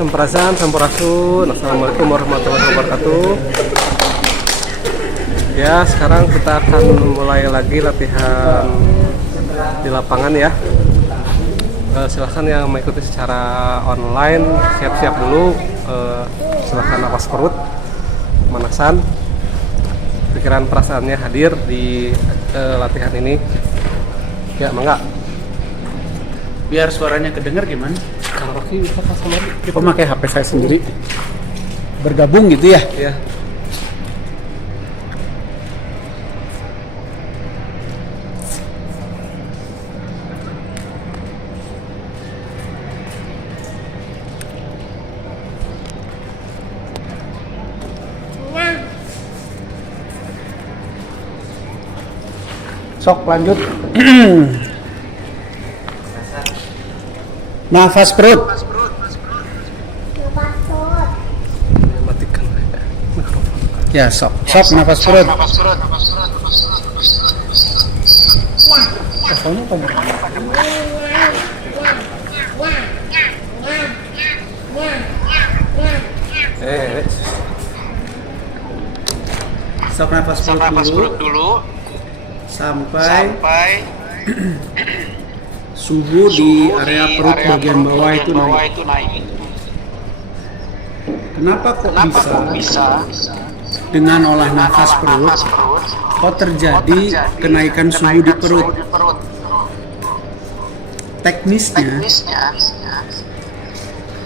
Sampurasun, Sampurasun. Assalamualaikum warahmatullahi wabarakatuh. Ya, sekarang kita akan mulai lagi latihan di lapangan ya. Silahkan yang mengikuti secara online siap-siap dulu. Silahkan napas perut, pemanasan, pikiran perasaannya hadir di latihan ini. Ya, mangga. Biar suaranya kedengar gimana? Kang Rocky bisa sama Kita pakai HP saya sendiri. Bergabung gitu ya? ya. Sok lanjut. Nafas perut. Matikan mikrofon. Ya, sok nafas perut. Pokoknya sok nafas perut dulu. Sampai suhu di area perut bagian bawah itu naik. Kenapa kok bisa dengan olah nafas perut kok terjadi kenaikan suhu di perut? Teknisnya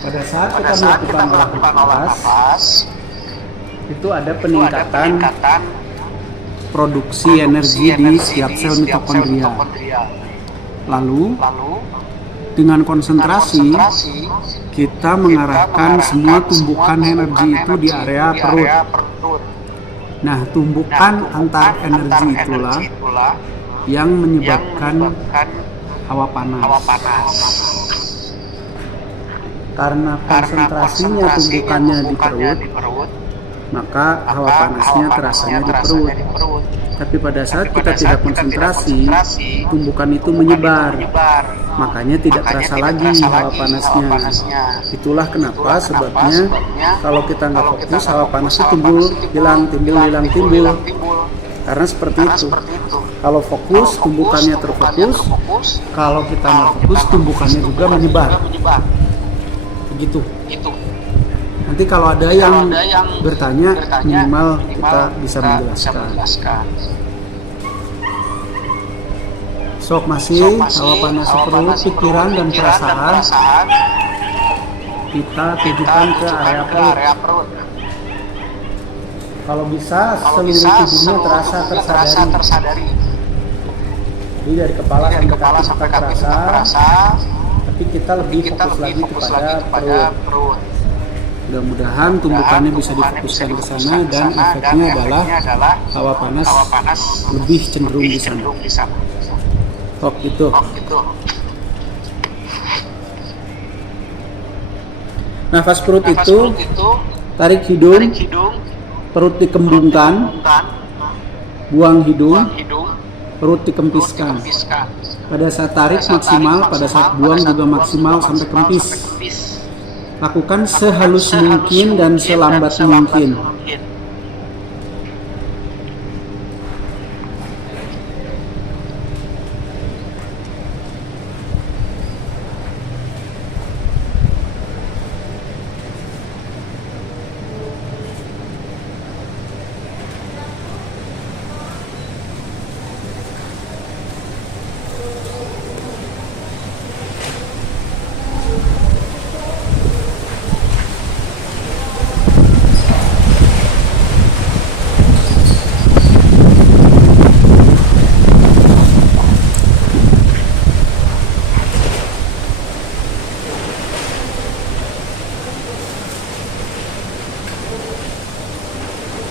pada saat kita melakukan olah nafas itu ada peningkatan produksi energi di setiap sel mitokondria. Lalu dengan konsentrasi kita mengarahkan semua tumbukan energi itu di area perut. Nah, tumbukan antar energi itulah yang menyebabkan hawa panas. Karena konsentrasinya tumbukannya di perut, maka hawa panasnya terasanya di perut. Tapi pada saat kita tidak konsentrasi, tumbukan itu menyebar, makanya tidak terasa lagi hawa panasnya. Itulah kenapa sebabnya kalau kita nggak fokus, hawa panasnya timbul, hilang, timbul. Karena seperti itu. Kalau fokus, tumbukannya terfokus. Kalau kita nggak fokus, tumbukannya juga menyebar. Begitu. Nanti kalau ada yang bertanya, minimal kita bisa menjelaskan. Sok masih hawa panas perut, pikiran dan perasaan kita tujukan ke area perut. Kalau bisa seluruh tubuhnya terasa tersadari. Jadi dari kepala sampai kaki kita terasa, tapi kita lebih fokus lagi kepada perut. Mudah-mudahan tumbukannya bisa difokuskan ke sana dan efeknya adalah hawa panas lebih cenderung di sana. Tok itu. Nafas perut itu tarik hidung, perut dikembungkan, buang hidung, perut dikempiskan. Pada saat tarik maksimal, pada saat buang juga maksimal sampai kempis. Lakukan sehalus mungkin dan selambat mungkin.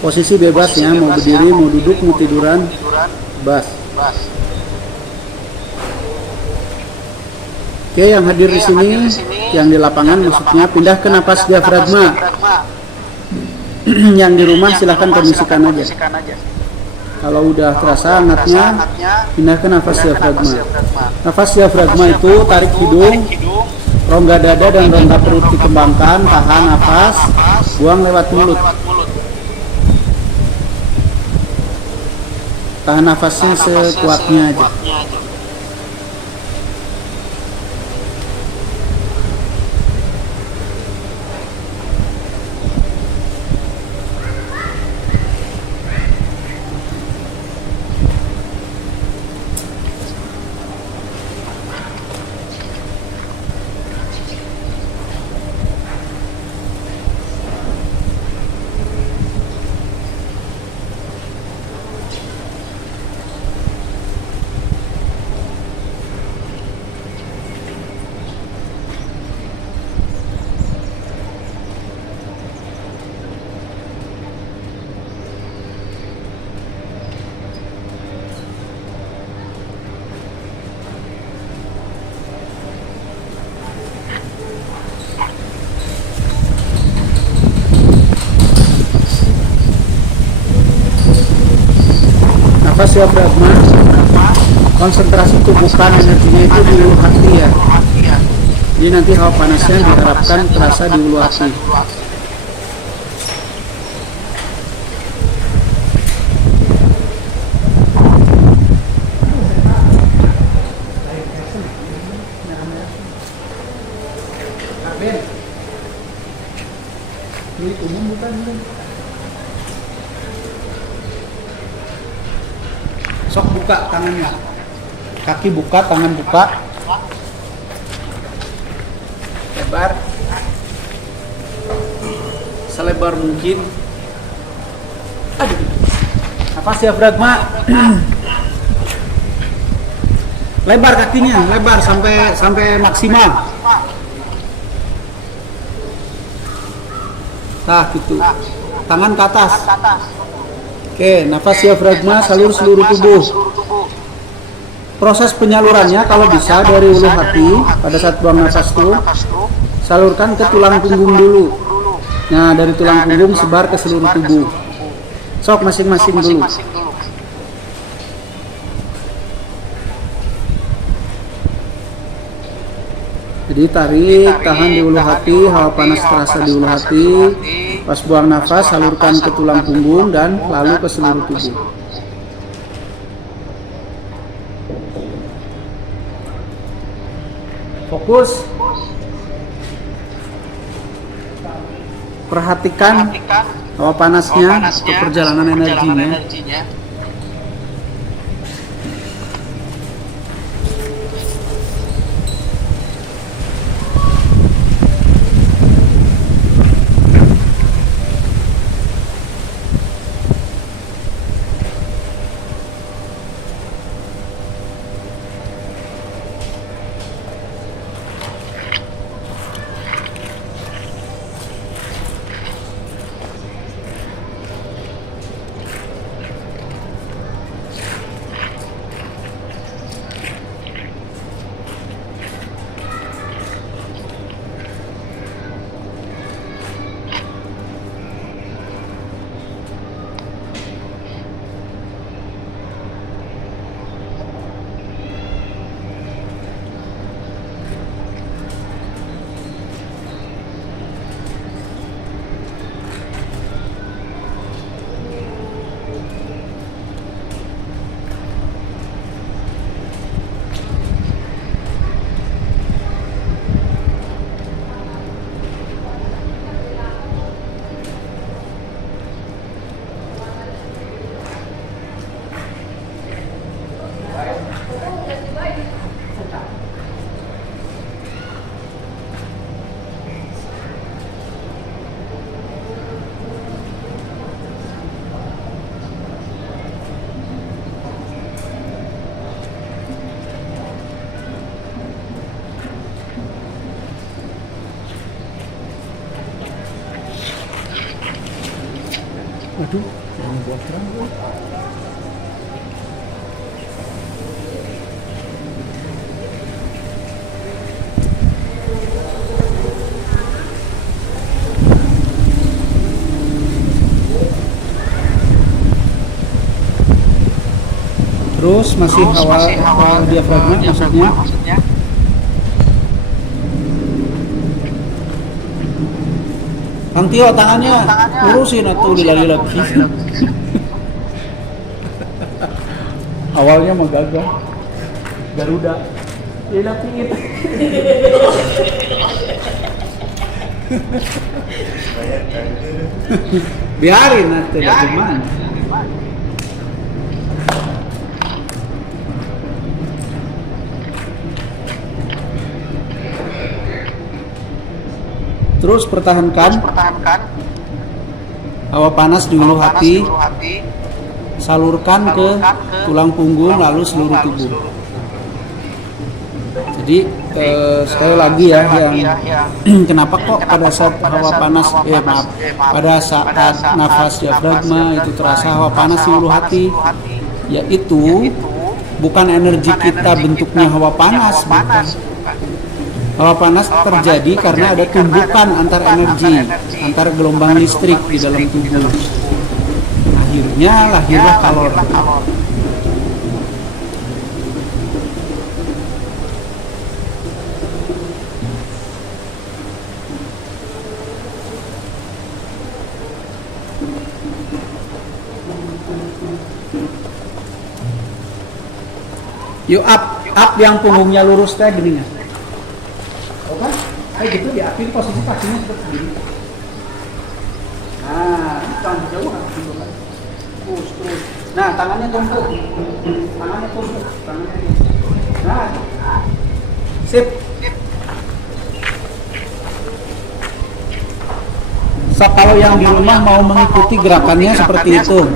Posisi bebasnya, mau berdiri, mau duduk, mau tiduran, bebas. Oke, yang hadir di sini, yang di lapangan maksudnya pindah ke napas diafragma. Yang di rumah silahkan kondisikan aja. Kalau udah terasa hangatnya, pindah ke nafas diafragma. Nafas diafragma itu tarik hidung, Rongga dada dan rongga perut dikembangkan, tahan nafas, buang lewat mulut. Tahan nafasnya sekuatnya aja. Nafas diafragma, konsentrasi tubuhkan energinya itu di ulu hati ya. Jadi nanti hawa panasnya diharapkan terasa di ulu hati. Sok buka tangannya, kaki buka, tangan buka, lebar, selebar mungkin. Aduh, nafas diafragma, lebar kakinya, lebar sampai maksimal. Nah gitu, tangan ke atas. Oke, nafas diafragma salur seluruh tubuh. Proses penyalurannya kalau bisa dari ulu hati pada saat buang nafas tuh salurkan ke tulang punggung dulu. Nah, dari tulang punggung sebar ke seluruh tubuh. Sok masing-masing dulu. Jadi tarik, tahan di ulu hati, hawa panas terasa di ulu hati. Pas buang nafas, salurkan ke tulang punggung dan lalu ke seluruh tubuh. Fokus. Perhatikan hawa panasnya untuk perjalanan energinya. Waduh, jangan buat terang. Terus masih hawa diafragma maksudnya. Kang Tio tangannya lurusin atau dilali lagi. Awalnya mau gagal. Garuda. Ya tapi itu. Biarin nanti gimana. Terus pertahankan hawa panas di ulu hati, salurkan ke tulang punggung lalu seluruh tubuh. Jadi sekali lagi ya, yang kenapa kok pada saat hawa panas, pada saat nafas diafragma itu terasa hawa panas di ulu hati, yaitu bukan energi kita bentuknya hawa panas, bukan. Hawa panas terjadi karena ada tumbukan antar energi, antar gelombang listrik di dalam tubuh. Akhirnya lahirlah kalor. Yuk up yang punggungnya lurus teh geningan. Oke, kayak gitu diapin posisi kakinya seperti ini. Nah, ini jauh kan? Terus. Nah, tangannya tumpuk. Nah, sip. So, kalau yang di rumah mau mengikuti gerakannya seperti itu.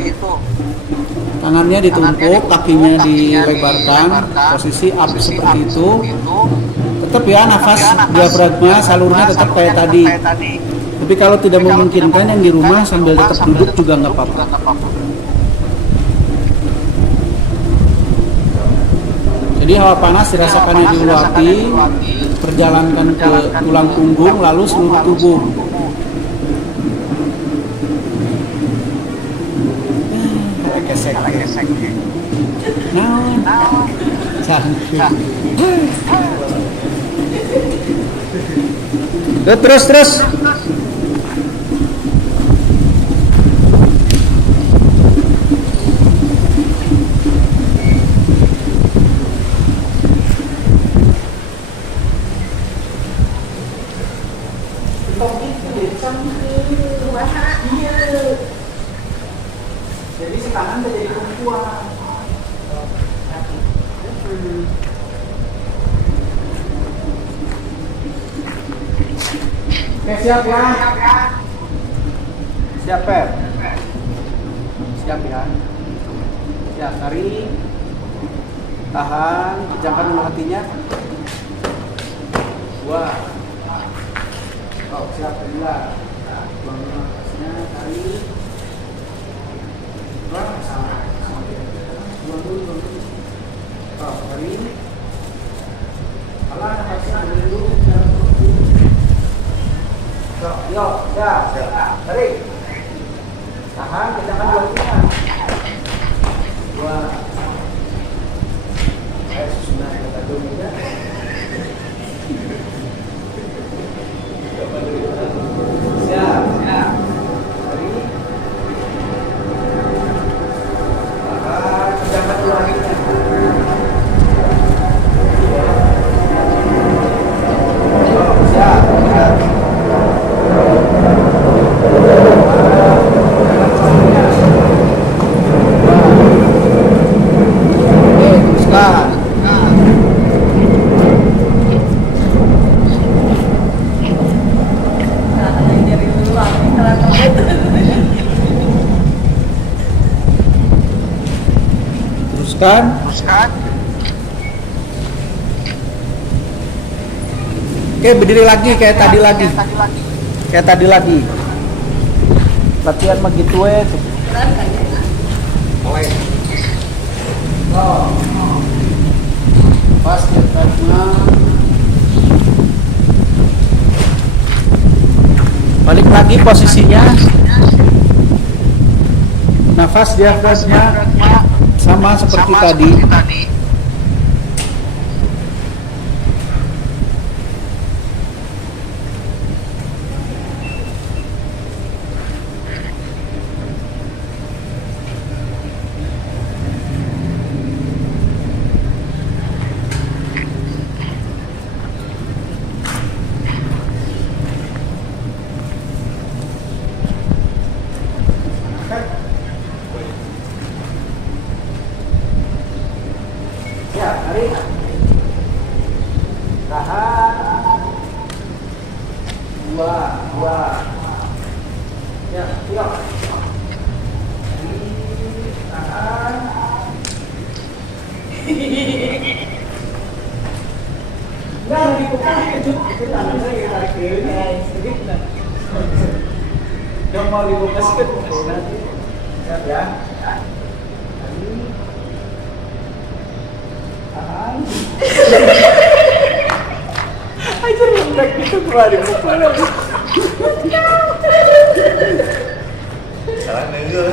Tangannya ditumpuk, kakinya dilebarkan, posisi up seperti itu. Tetap ya nafas diafragma salurnya tetap kayak tadi. Tapi kalau tidak memungkinkan yang di rumah sambil tetap duduk juga nggak apa-apa. Jadi hawa panas dirasakannya di ulu hati, perjalankan ke tulang punggung lalu seluruh tubuh. Kesek. Nah, cantik. Terus. Jadi si tangan menjadi tumpuan. Oke, siap ya. Siap, Pep. Siap ya. Siap, tarik. Tahan, pejamkan ulu hatinya. 2. Oh, siap, benar. Buang nafasnya, tarik. Buang dulu. Oh, tarik. Alah, nafasnya dulu. Yuk, ya, tarik. Tahan, pejamkan ulu hatinya. 2. Susunlah kata dulu ya. Siap. Tarik. Tahan, pejamkan ulu hatinya. Siap. Teruskan. Oke, berdiri lagi kayak tadi lagi. Latihan begitu pas diafragma. Balik lagi posisinya. Nafas diafragma sama seperti tadi. dua. Ya, yuk. Tahan. Enggak, dibuka. Itu tangannya kita tarik ke ini. Yang mau dibuka sedikit. Siap ya. Tahan. Aja lembek gitu kemarin kepala. Salah nengel.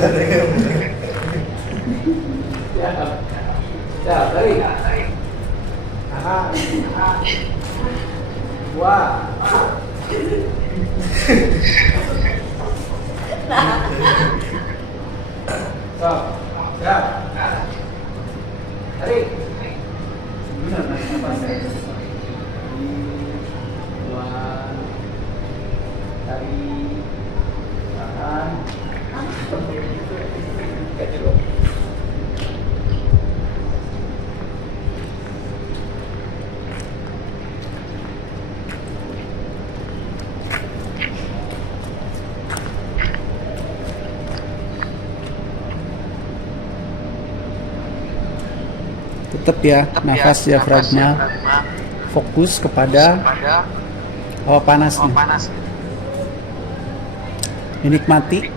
Ya, tarik. Tahan. Dua. Stop. Siap. Tarik. Benar, nafas. Dua. Tarik. Tahan. Kecil. Tetap ya, nafas diafragma fokus kepada hawa panasnya. Dinikmati.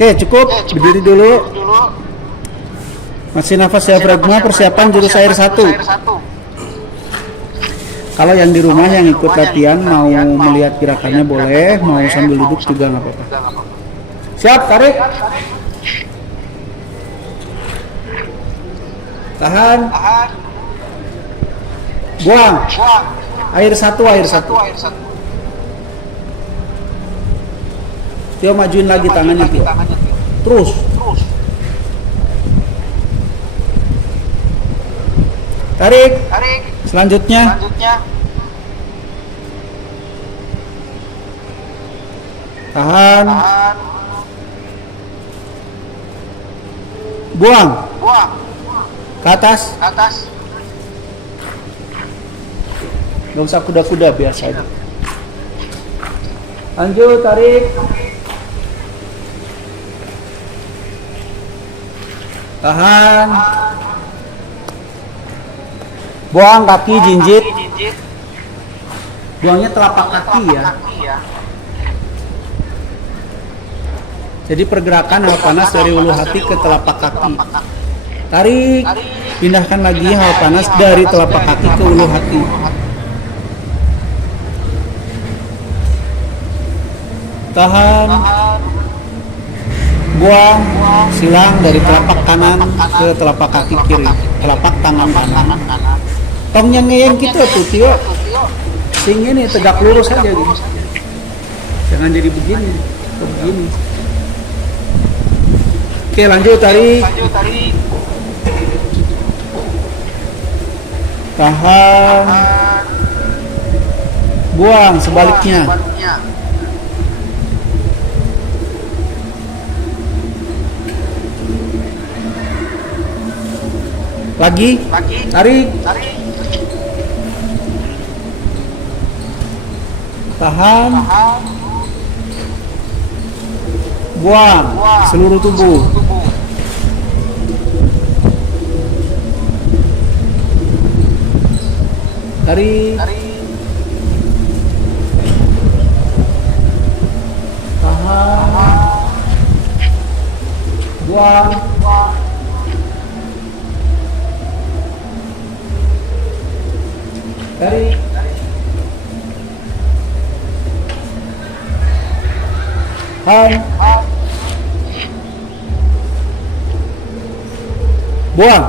Oke, cukup. Berdiri dulu. Masih nafas diafragma, persiapan jurus air 1. Kalau yang di rumah yang ikut latihan mau melihat gerakannya boleh, mau sambil duduk juga nggak apa-apa. Siap, tarik. Tahan. Buang. Air 1, air 1. Tio majuin lagi tangannya, Tio. Terus. Tarik. Selanjutnya. Tahan. Buang. Ke atas. Gak usah kuda-kuda, biasa aja. Lanjut, tarik. Tahan. Buang kaki jinjit. Buangnya telapak kaki ya. Jadi pergerakan hawa panas dari ulu hati ke telapak kaki. Tarik. Pindahkan lagi hawa panas dari telapak kaki ke ulu hati. Tahan. Buang, silang dari telapak kanan ke telapak kaki kiri, telapak tangan kanan. Tongnya ngeyeng kita tuh, Tio. Sing ini tegak lurus aja gitu. Jangan jadi begini, begini. Oke, lanjut tarik. Tahan. Buang sebaliknya. Lagi, tarik. Tahan. Buang seluruh tubuh. Tarik. Tahan. Buang. Tarik. Tahan. Buang.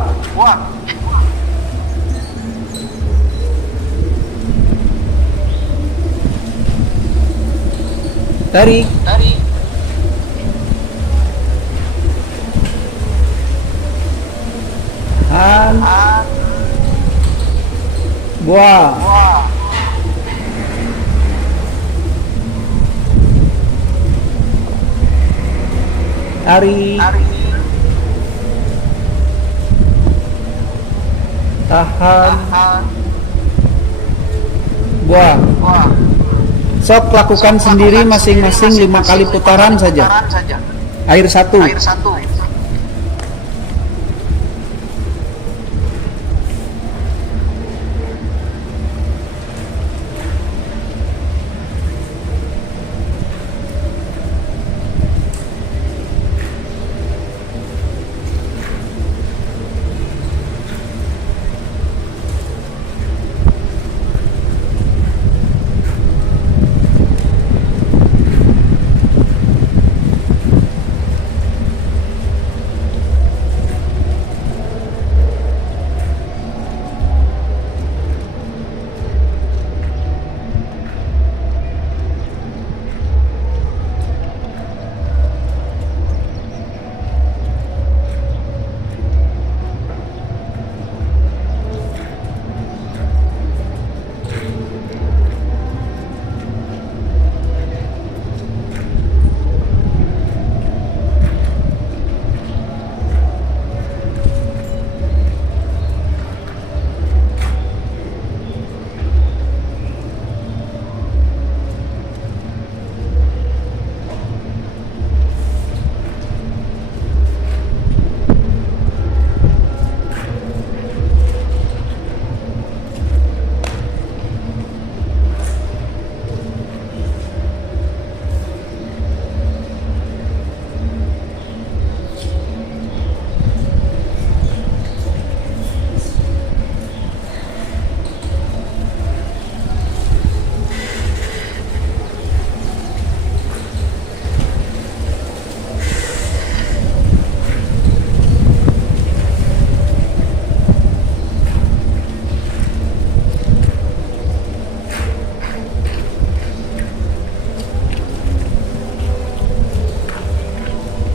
Tarik. Tahan. Buang. Tarik. Tahan. Buang. Sok lakukan sendiri masing-masing 5 kali putaran saja. Air 1.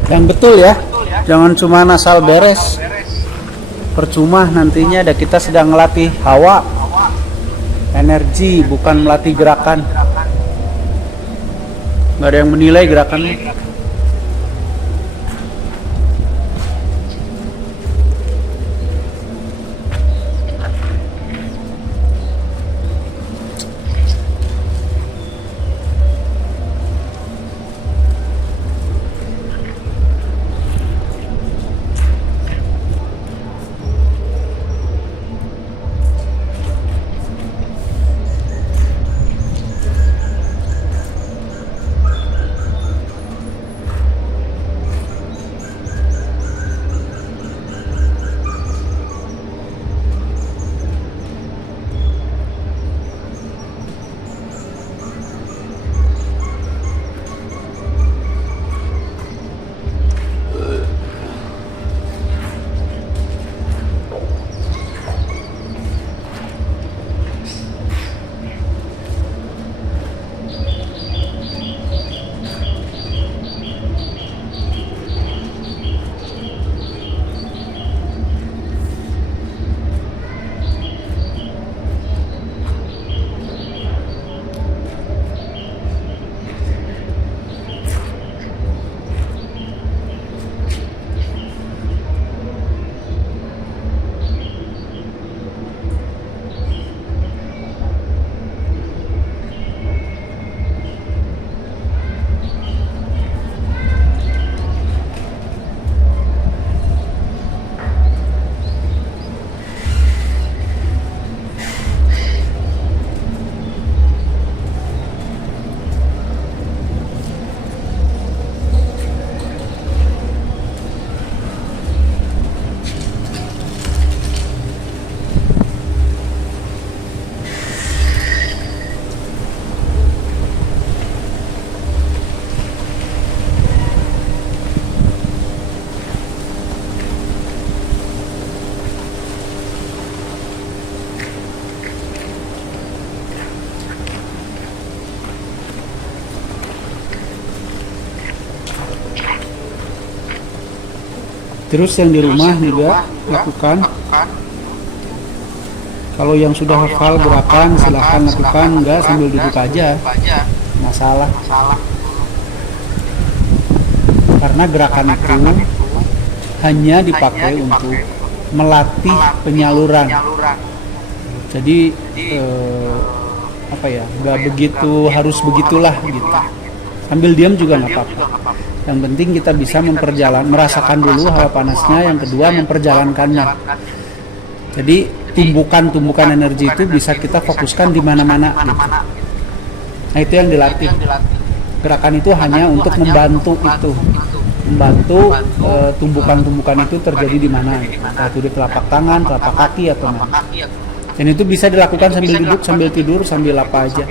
Yang betul ya, jangan cuma asal beres. Percuma nantinya ada kita sedang melatih hawa, energi, bukan melatih gerakan. Nggak ada yang menilai gerakannya. Terus yang di rumah juga lakukan Kalau yang sudah hafal gerakan silahkan lakukan, enggak sambil duduk aja, masalah. Karena gerakan itu hanya dipakai untuk melatih penyaluran. Jadi nggak begitu harus begitulah gitu. Sambil diam juga nggak apa-apa. Yang penting kita bisa merasakan dulu hawa panasnya, yang kedua memperjalankannya. Jadi tumbukan energi itu bisa kita fokuskan di mana-mana gitu. Nah itu yang dilatih. Gerakan itu hanya untuk membantu tumbukan-tumbukan itu terjadi di mana, entah itu di telapak tangan, telapak kaki atau mana. Dan itu bisa dilakukan sambil duduk, sambil tidur, sambil apa aja.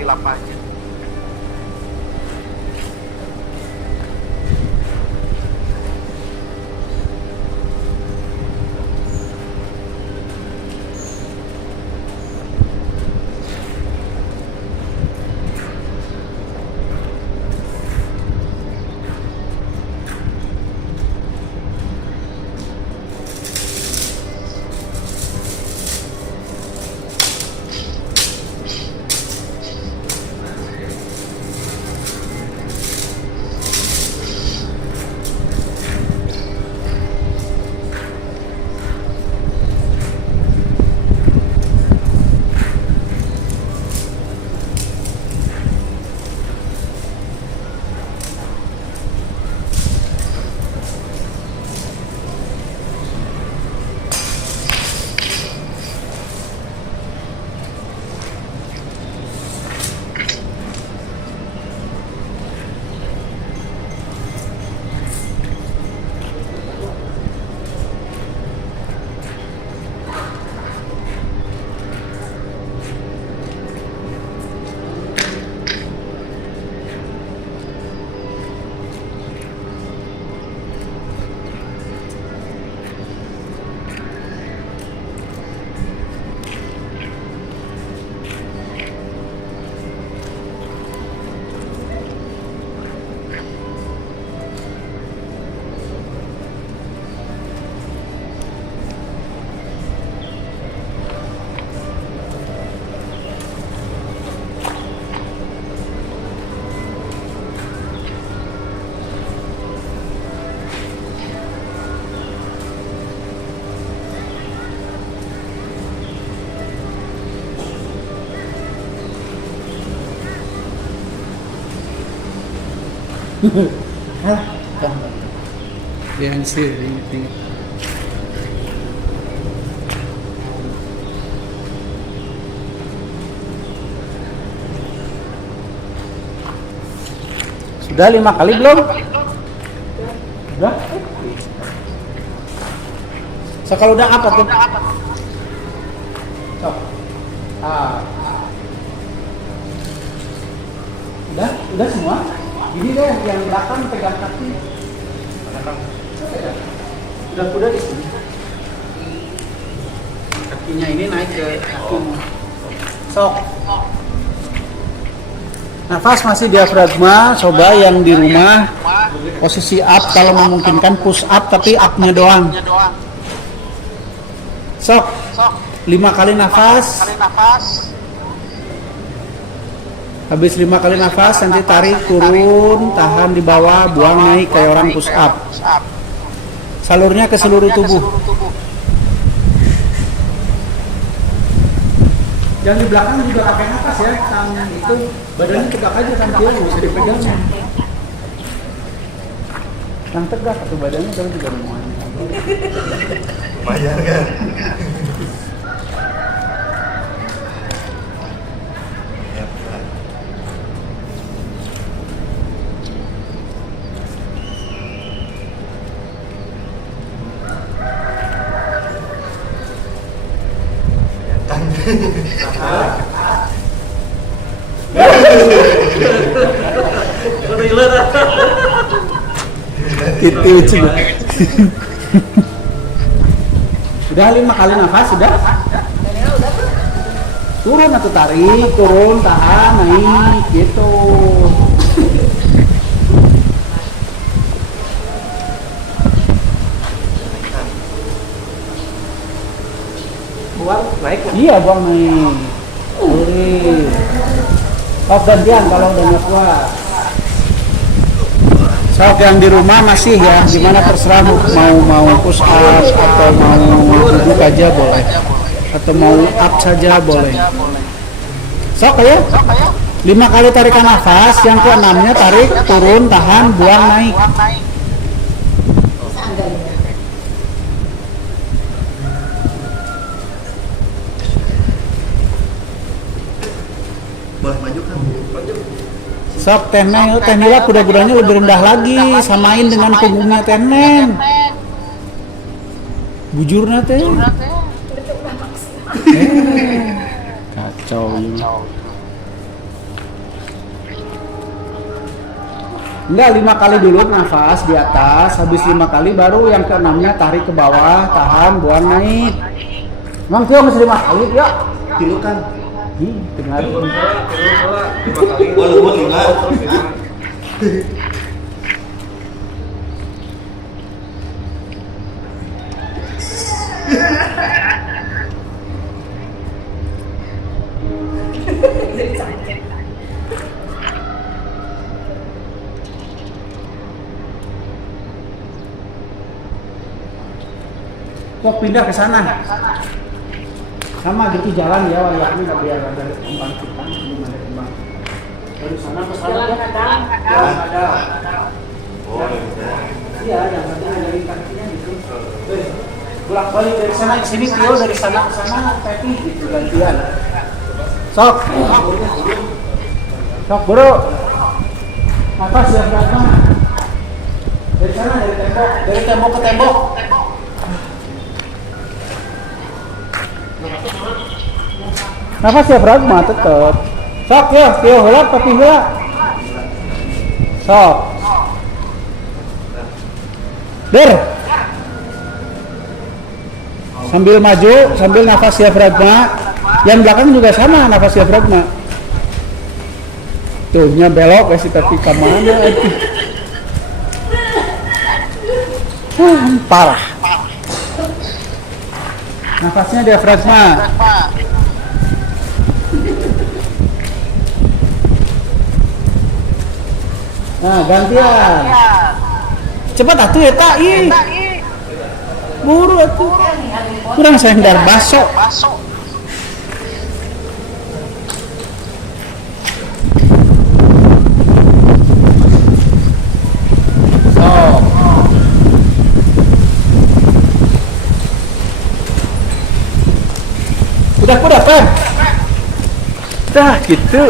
Yang sih ini. Sudah 5 kali belum? Sudah? So kalau udah apa tuh? So. Udah semua? Ini deh yang belakang pegang kaki. Udah kuda di sini. Kakinya ini naik ke kakimu. Sok. Nafas masih diafragma. Coba yang di rumah posisi up, kalau memungkinkan push up tapi up-nya doang. Sok. 5 kali nafas. Habis 5 kali nafas, nanti tarik, turun, tahan di bawah, buang, naik kayak orang push up. Salurnya ke seluruh tubuh. Yang di belakang juga pakai nafas ya, tang itu badannya tegak aja kan dia nggak usah dipegang. Yang tegak atau badannya kalau juga lumayan. Lumayan kan? Itu coba. Sudah 5 kali nafas sudah. Turun atau tarik, turun, tahan, naik gitu. buang naik. Iya, buang naik. Boleh. Oh, gantian kalau udah nggak kuat. Sok yang di rumah masih ya, gimana terserah mau push up atau mau duduk aja boleh, atau mau up saja boleh. Sok ya. 5 kali tarikan nafas, yang ke-6-nya tarik, turun, tahan, buang, naik. Boleh maju kan? Sok teneng, tenila kuda-kudanya lebih rendah lagi, samain dengan punggungnya teneng. Bujurnya teh. Kacau ini. Enggak, 5 kali dulu nafas di atas, habis 5 kali baru yang ke-6-nya tarik ke bawah, tahan, buang, naik. Emang Tio mesti 5 kali ya? Tilu kan? Dengar. Lima kali. Oh, lembut 5. Kok pindah ke sana? Sama gitu jalan ya, wayaknya nggak biar ada kembang kita, belum ada kembang. Dari sana ke sana ya? Jalan ada. Oh, Iya, yang penting ada kakinya gitu. Bolak balik dari sana ke sini, Tio dari sana ke sana, tapi gitu gantian. Sok, sok bro. Nafas ya berapa? Dari sana dari tembok ke tembok. Nafas ya pragma tetep. Sok ya, Tio heula tapi heula. Sok. Der. Sambil maju, sambil nafas ya pragma. Yang belakang juga sama nafas ya pragma. Tuh nya belok kasih tapi ke mana itu. Parah. Nafasnya diafragma. Nah, gantian. Cepat atuh eta ih. Buru atuh. Kurang sendar baso. Udah Pep. Dah gitu.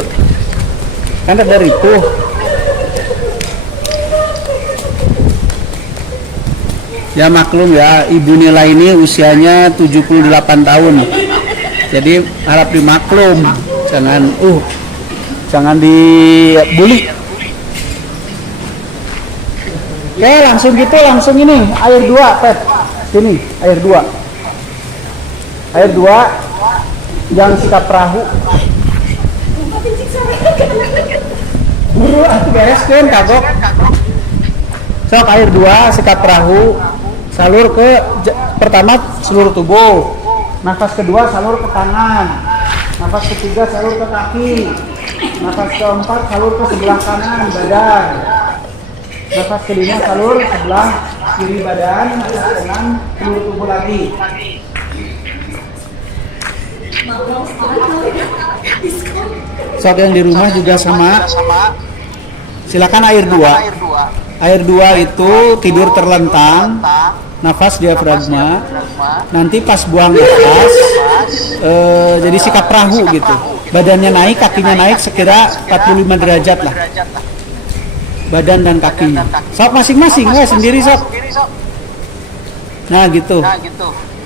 Kan dari itu. Ya maklum ya, Ibu Nila ini usianya 78 tahun. Jadi harap dimaklum. Jangan dibully. Oke, langsung ini air 2, Pep. Sini, air 2. Air 2 yang sikap perahu. Buru atuh bereskeun kagok. Sok air 2 sikap perahu, salur ke pertama seluruh tubuh. Nafas kedua salur ke tangan. Nafas ketiga salur ke kaki. Nafas keempat salur ke sebelah kanan badan. Nafas kelima salur sebelah kiri badan. Nafas keenam seluruh tubuh lagi. Sok yang di rumah juga sama. Silakan air 2. Air 2 itu tidur terlentang, nafas diafragma. Nanti pas buang nafas, jadi sikap perahu gitu. Badannya naik, kakinya naik sekira 45 derajat lah. Badan dan kakinya. Sok masing-masing, sendiri sok. Nah gitu.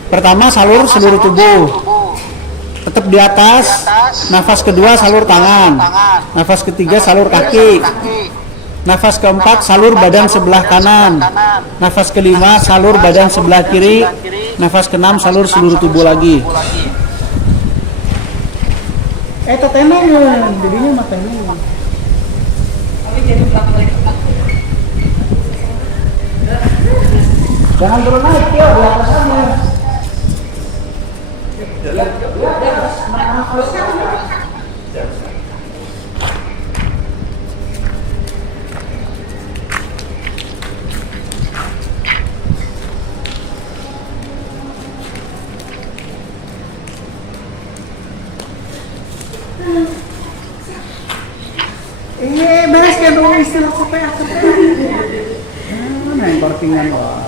Pertama salur seluruh tubuh. Tetap di atas. Nafas kedua salur tangan. Nafas ketiga salur kaki. Nafas keempat salur badan sebelah kanan. Nafas kelima salur badan sebelah kiri. Nafas keenam salur seluruh tubuh lagi. Tenang jadinya matanya. Jangan turun naik ya, di atas aja. istirahat sampai akhir. Nah, yang kortingan wah.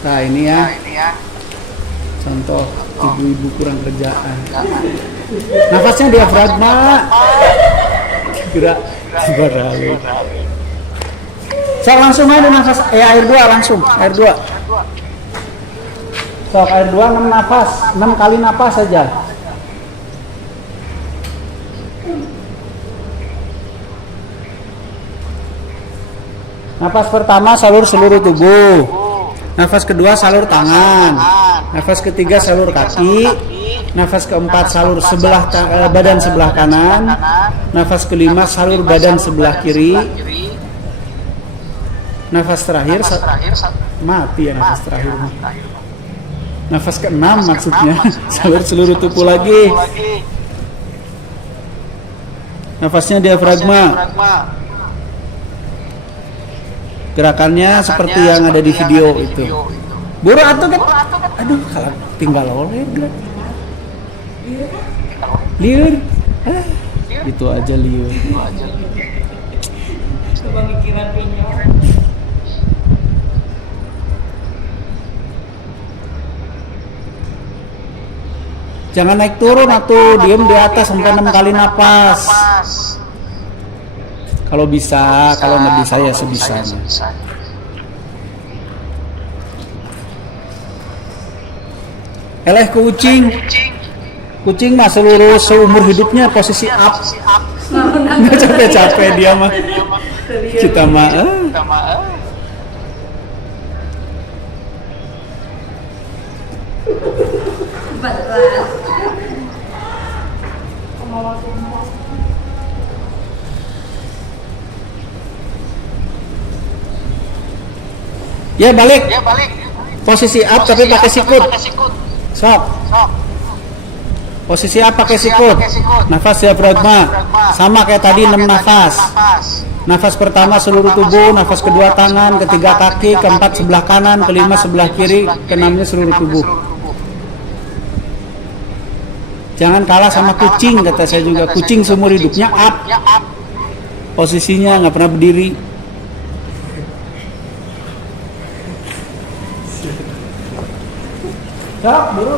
Nah ini ya contoh ibu-ibu kurang kerjaan. Nafasnya diafragma. Gerak beralih. So langsung aja nafas, air 2 langsung, air 2. So air 2 6 nafas, 6 kali nafas saja. Nafas pertama salur seluruh tubuh. Nafas kedua salur tangan. Nafas ketiga salur kaki. Nafas keempat salur badan sebelah kanan. Nafas kelima salur badan sebelah kiri. Nafas terakhir mati ya nafas terakhir. Nafas keenam maksudnya salur seluruh tubuh lagi. Nafasnya diafragma. Gerakannya seperti yang ada di video itu. Buru atuh kan? Aduh, kalau tinggal oleh kan. Liur. Itu aja liur. Coba mikiran pinjol. Jangan naik turun atuh, diem di atas sampai 6 kali napas. Kalau bisa, kalau nggak bisa ya sebisanya. Eleh kucing. Kucing mah seumur hidupnya posisi up. Nggak capek-capek dia mah. Kita mah. Ya balik. Posisi up tapi pakai sikut. Sok. Posisi up pakai sikut. Nafas diafragma. Sama kayak tadi 6 nafas. Nafas pertama seluruh tubuh, nafas kedua tangan, ketiga kaki, keempat sebelah kanan, kelima sebelah kiri, keenamnya seluruh tubuh. Jangan kalah sama kucing, kata saya juga. Kucing seumur hidupnya up. Posisinya nggak pernah berdiri. Sok, buru.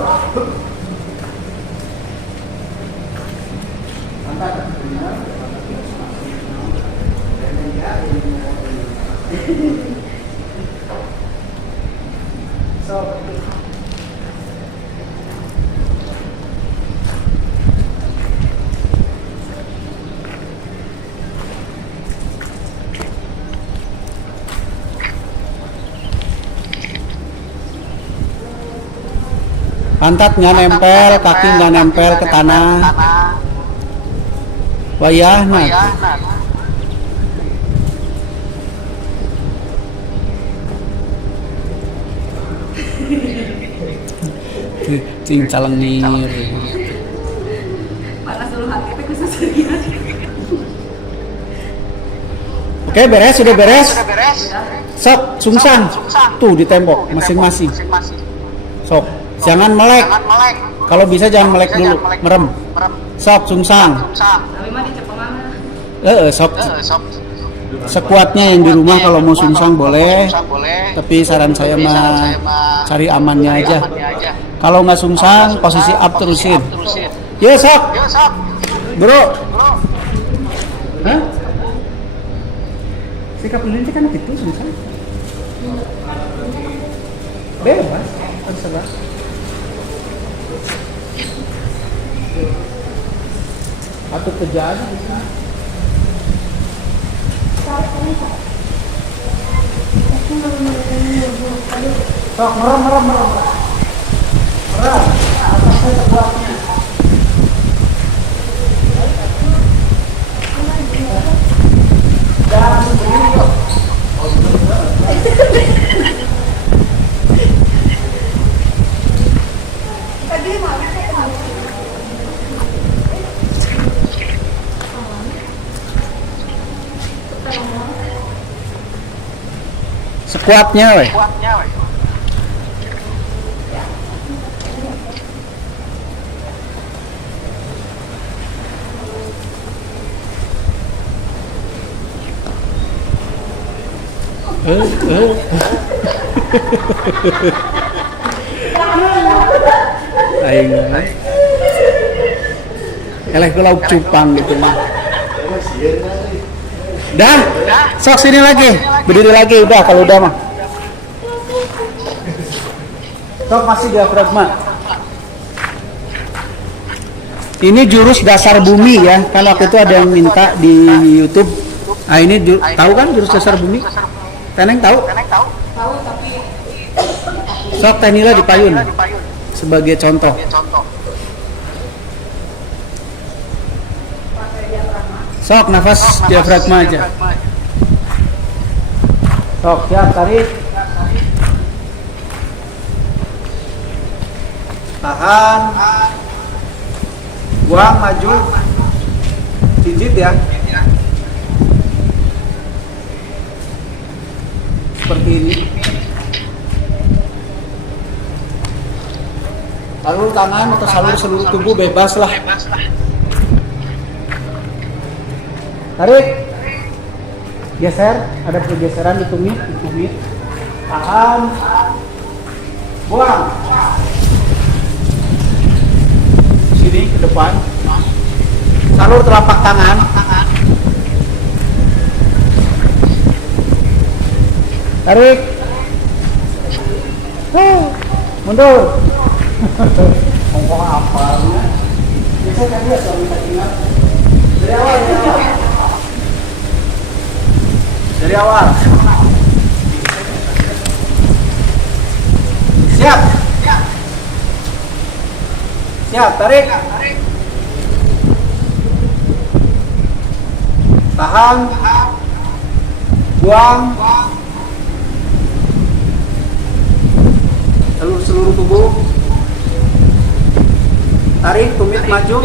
Pantat nggak nempel, kaki nggak nempel ke tanah. Wayah nah. Cing calengir. Panas dulu hati itu khusus dia. Oke, beres, sudah beres. Sok, sungsang. Tuh di tembok masing-masing. Sok, jangan melek. Kalau bisa jangan melek dulu, merem. Sok, sungsang. Tapi mah dicepengan. Sok. Sekuatnya yang di rumah kalau mau sungsang boleh. Tapi saran saya mah cari amannya aja. Kalau nggak sungsang, posisi up terusin. Ya sok. Bro. Hah? Sikap ini kan gitu sungsang. Bebas, terserah. Atau terjadi. Sok, merem. Atasnya terbuatnya. Jangan berdiri kok. Sekuatnya weh. Aing. Eleh ke lauk cupang gitu mah. Dah, sok sini lagi. Berdiri lagi udah kalau udah mah. Sok masih diafragma. Ini jurus dasar bumi ya. Kan waktu itu ada yang minta di YouTube. Ah ini tahu kan jurus dasar bumi? Teneng tahu? Tahu tapi Sok Tenila dipayun sebagai contoh. Sok nafas diafragma aja. Sok siap tarik. Tahan. Buang maju. Pijit ya. Seperti ini. Lalu tangan atau seluruh tubuh bebas lah. Tarik. Geser, ada pergeseran di tumit. Tahan. Buang. Sini ke depan. Salur telapak tangan. Tarik. Mundur. Ngomong apa? Biasa kan dia kalau minta ingat. Dari awal ya. Dari awal. Siap. Siap, tarik. Tahan. Buang. Seluruh tubuh. Tarik, tumit maju.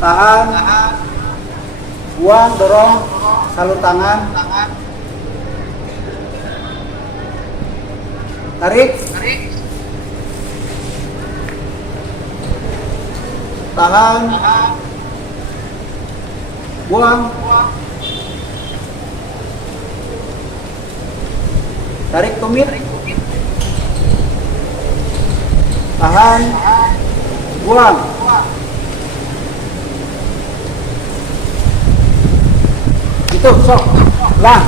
Tahan. Buang, dorong, salur tangan. Tarik. Tahan. Buang. Tarik, tumit. Tahan. Buang. Itu sok. Lah.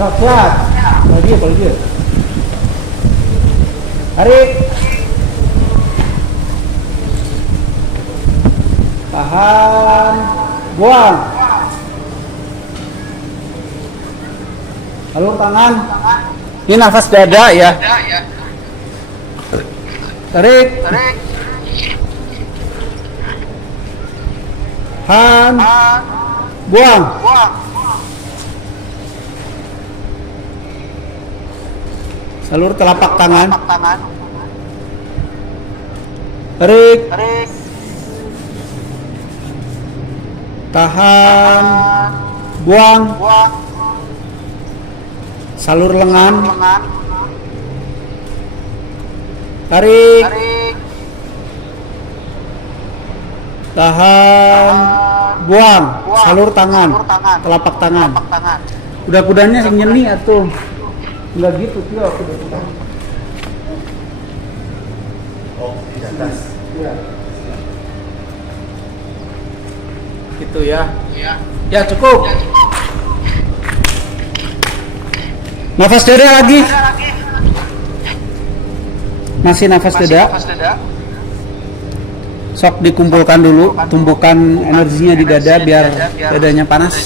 Sok siap. Kalau dia. Tarik. Tahan. Buang. Lalu tangan. Ini nafas dada ya. Tarik. Tahan. Buang. Salur telapak tangan. Tarik. Tahan. Buang. Salur lengan. Tarik. Tahan. Buang. Salur tangan. Telapak tangan. Kuda-kudanya sing nyeni atuh. Enggak gitu tio kuda-kuda. Oh, di atas. Iya. Gitu ya. Ya cukup. Nafas dada lagi. Masih nafas dada. Sok dikumpulkan dulu, tumbuhkan energinya di dada biar dadanya panas.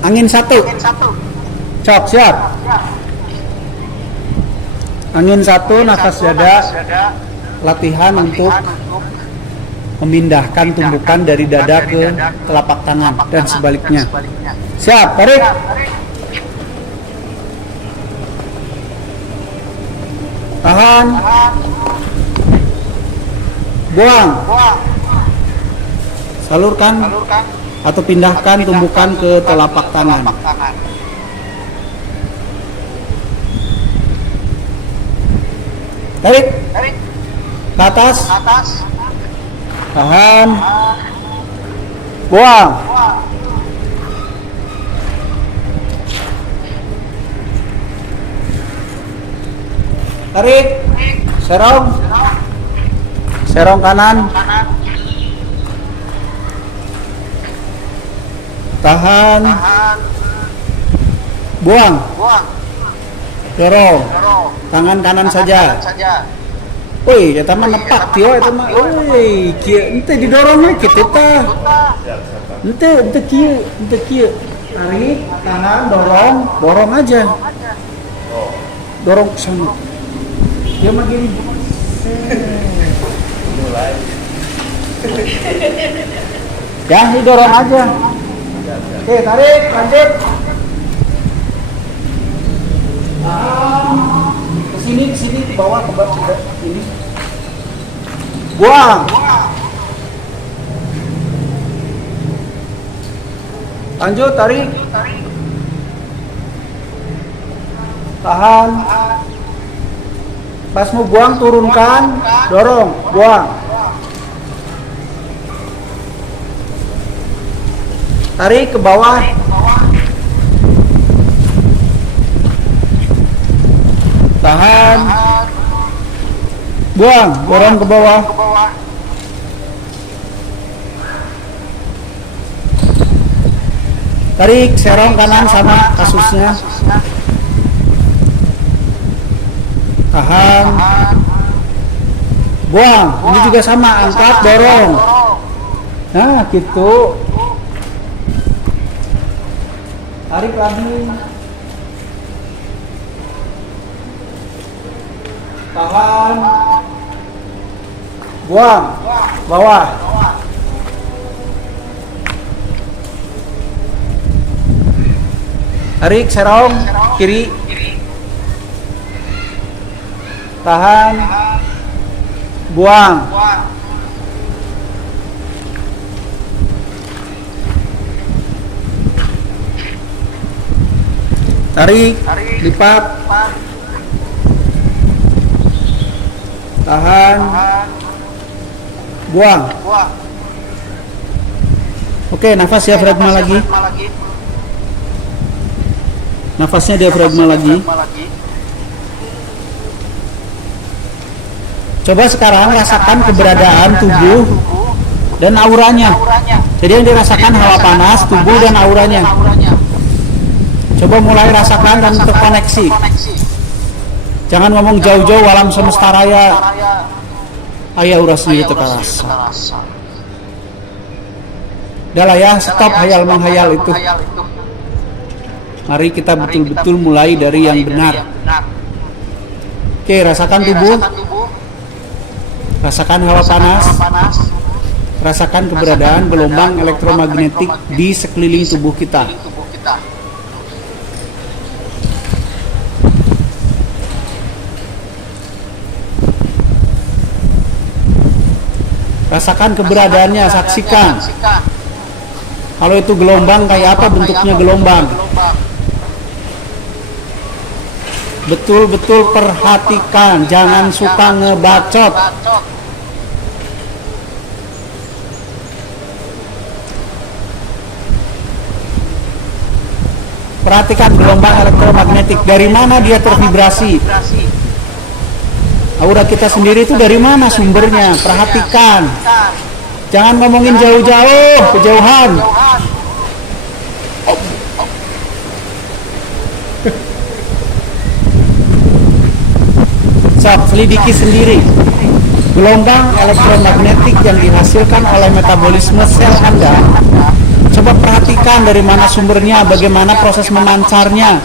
Angin satu. Cok, siap. Angin satu, nafas dada. Latihan untuk memindahkan tumbukan dari dada ke telapak tangan dan sebaliknya. Siap, tarik. Tahan. Buang. Salurkan atau pindahkan tumbukan ke telapak tangan. Tarik. Ke atas. Tahan. Buang. Tarik. Serong. Serong kanan. Tahan. Buang. Dorong. Tangan kanan saja. Woi, eta mah nepak tio eta mah. Woi, kieu ente didorong we kitu teh. Ente kieu. Tarik, tahan, dorong aja. Dorong ke sana. Dia mah gini. Mulai. Ya, didorong aja. Oke, tarik, lanjut. Ke sini, ke bawah, ini. Buang. Lanjut, tarik. Tahan. Pas mau buang, turunkan, dorong, buang. Tarik ke bawah. Tahan. Buang, dorong ke bawah. Tarik, serong kanan sama kasusnya. Tahan. Buang, ini juga sama, angkat, dorong. Nah, gitu. Tarik lagi. Tahan. Buang. Bawah. Tarik, serong, kiri. Tahan. Buang. Tarik, lipat. Tahan. Buang. Oke, nafas diafragma lagi. Nafasnya diafragma lagi. Coba sekarang rasakan keberadaan tubuh dan auranya. Jadi yang dirasakan hawa panas, tubuh dan auranya. Coba mulai rasakan dan terkoneksi. Jangan ngomong jauh-jauh alam semesta raya. Aya urang sendiri teu karasa. Udah lah ya, stop hayal menghayal itu. Mari kita betul-betul mulai dari yang benar. Oke, rasakan tubuh. Rasakan hawa panas. Rasakan keberadaan gelombang elektromagnetik di sekeliling tubuh kita. Rasakan keberadaannya, saksikan. Kalau itu gelombang, kayak apa bentuknya gelombang? Betul-betul perhatikan, jangan suka ngebacot. Perhatikan gelombang elektromagnetik, dari mana dia tervibrasi. Aura kita sendiri itu dari mana sumbernya? Perhatikan. Jangan ngomongin jauh-jauh, kejauhan. Selidiki sendiri gelombang elektromagnetik yang dihasilkan oleh metabolisme sel Anda. Coba perhatikan dari mana sumbernya, bagaimana proses memancarnya.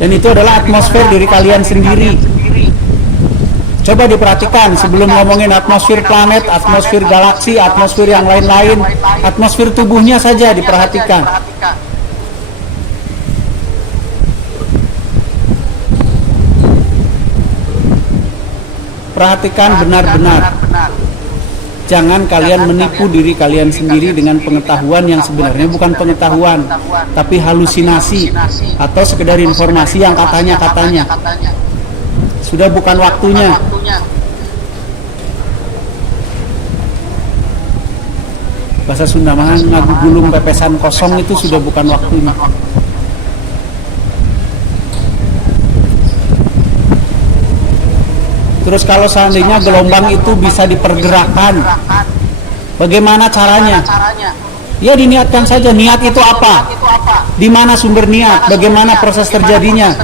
Dan itu adalah atmosfer diri kalian sendiri. Coba diperhatikan sebelum ngomongin atmosfer planet, atmosfer galaksi, atmosfer yang lain-lain, atmosfer tubuhnya saja diperhatikan. Perhatikan benar-benar. Jangan kalian menipu diri kalian sendiri dengan pengetahuan yang sebenarnya bukan pengetahuan, tapi halusinasi atau sekedar informasi yang katanya-katanya. Sudah bukan waktunya. Bahasa Sunda mah ngagu gulung pepesan kosong, itu sudah bukan waktunya. Terus kalau seandainya gelombang itu bisa dipergerakan, bagaimana caranya? Ya diniatkan saja. Niat itu apa? Di mana sumber niat? Bagaimana proses terjadinya?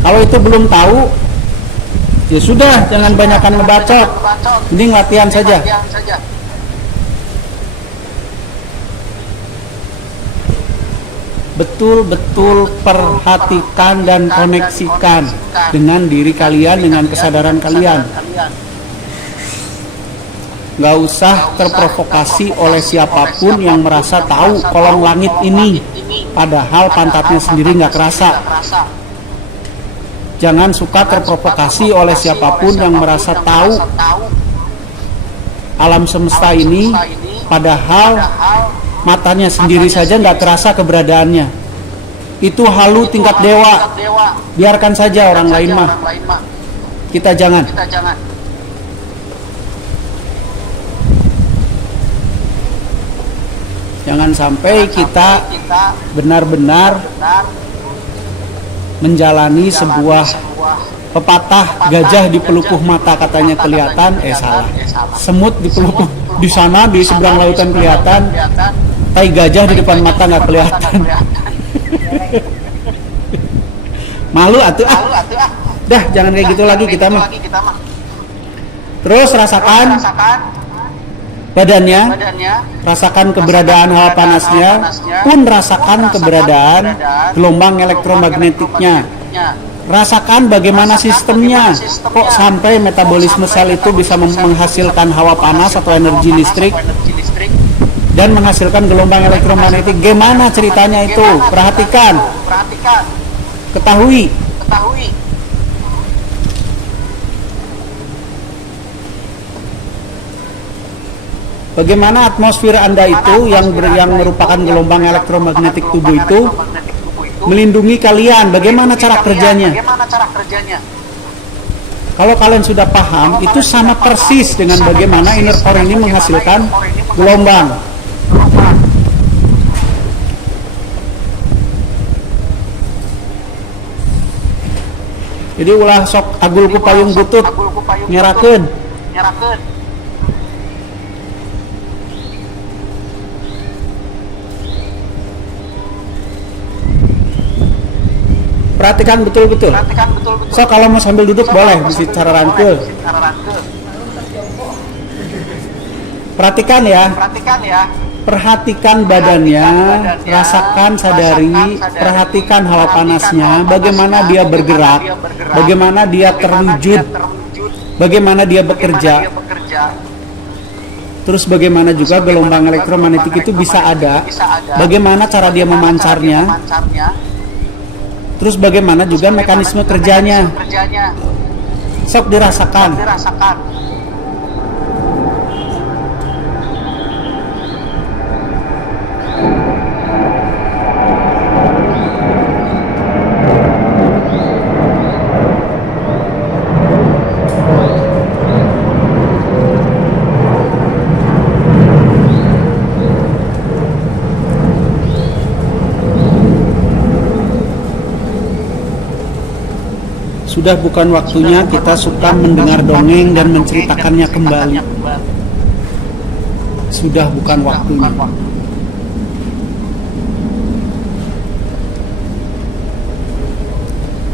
Kalau itu belum tahu, ya sudah, jangan banyakkan ngebacot. Mending latihan saja. Betul-betul perhatikan dan koneksikan dengan diri kalian, dengan kesadaran kalian. Gak usah terprovokasi oleh siapapun yang merasa tahu kolong langit ini, padahal pantatnya sendiri gak kerasa. Jangan suka terprovokasi oleh siapapun yang merasa tahu alam semesta ini, padahal matanya sendiri saja nggak terasa keberadaannya. Itu halu tingkat dewa. Biarkan saja orang lain mah. Kita jangan. Jangan sampai kita benar-benar menjalani sebuah pepatah gajah di pelupuh mata katanya kelihatan, salah. Semut di pelupuh di sana di seberang lautan kelihatan, tai gajah di depan mata nggak kelihatan. Malu atuh ah. Dah jangan kayak gitu lagi kita mah. Terus rasakan badannya, rasakan keberadaan hawa panasnya, pun rasakan keberadaan gelombang elektromagnetiknya. Rasakan bagaimana sistemnya, kok sampai metabolisme sel itu bisa menghasilkan hawa panas atau energi listrik dan menghasilkan gelombang elektromagnetik. Gimana ceritanya itu? Perhatikan, ketahui. Bagaimana atmosfer Anda itu yang merupakan gelombang elektromagnetik tubuh itu melindungi kalian. Bagaimana cara kerjanya? Kalau kalian sudah paham, itu sama persis dengan bagaimana inner core ini menghasilkan gelombang. Jadi ulah sok agulku payung butut nyerakeun. Perhatikan betul-betul. So kalau mau sambil duduk boleh, bisa cara rangkul. Perhatikan ya. Perhatikan badannya, rasakan, sadari, perhatikan hawa panasnya, bagaimana dia bergerak, bagaimana dia terwujud, bagaimana dia bekerja. Terus bagaimana juga gelombang elektromagnetik itu bisa ada, bagaimana cara dia memancarnya. Terus bagaimana juga mekanisme kerjanya. Sok dirasakan. Sudah bukan waktunya kita suka mendengar dongeng dan menceritakannya kembali. Sudah bukan waktunya.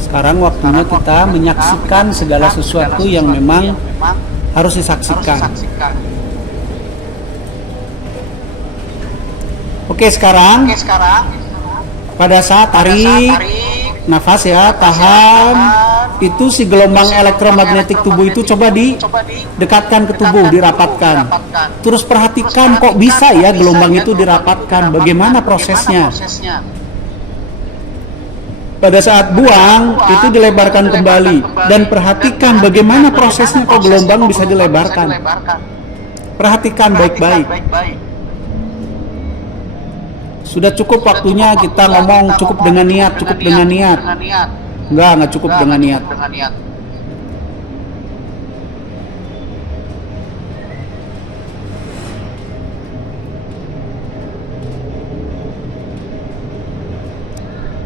Sekarang waktunya kita menyaksikan segala sesuatu yang memang harus disaksikan. Oke, sekarang pada saat tarik nafas ya, tahan, itu si gelombang elektromagnetik tubuh itu coba didekatkan ke tubuh, dirapatkan. Terus perhatikan kok bisa ya gelombang itu dirapatkan, bagaimana prosesnya. Pada saat buang itu dilebarkan kembali, dan perhatikan bagaimana prosesnya kok gelombang bisa dilebarkan. Perhatikan baik-baik. Sudah cukup waktunya kita ngomong cukup dengan niat, cukup dengan niat. Enggak cukup dengan niat.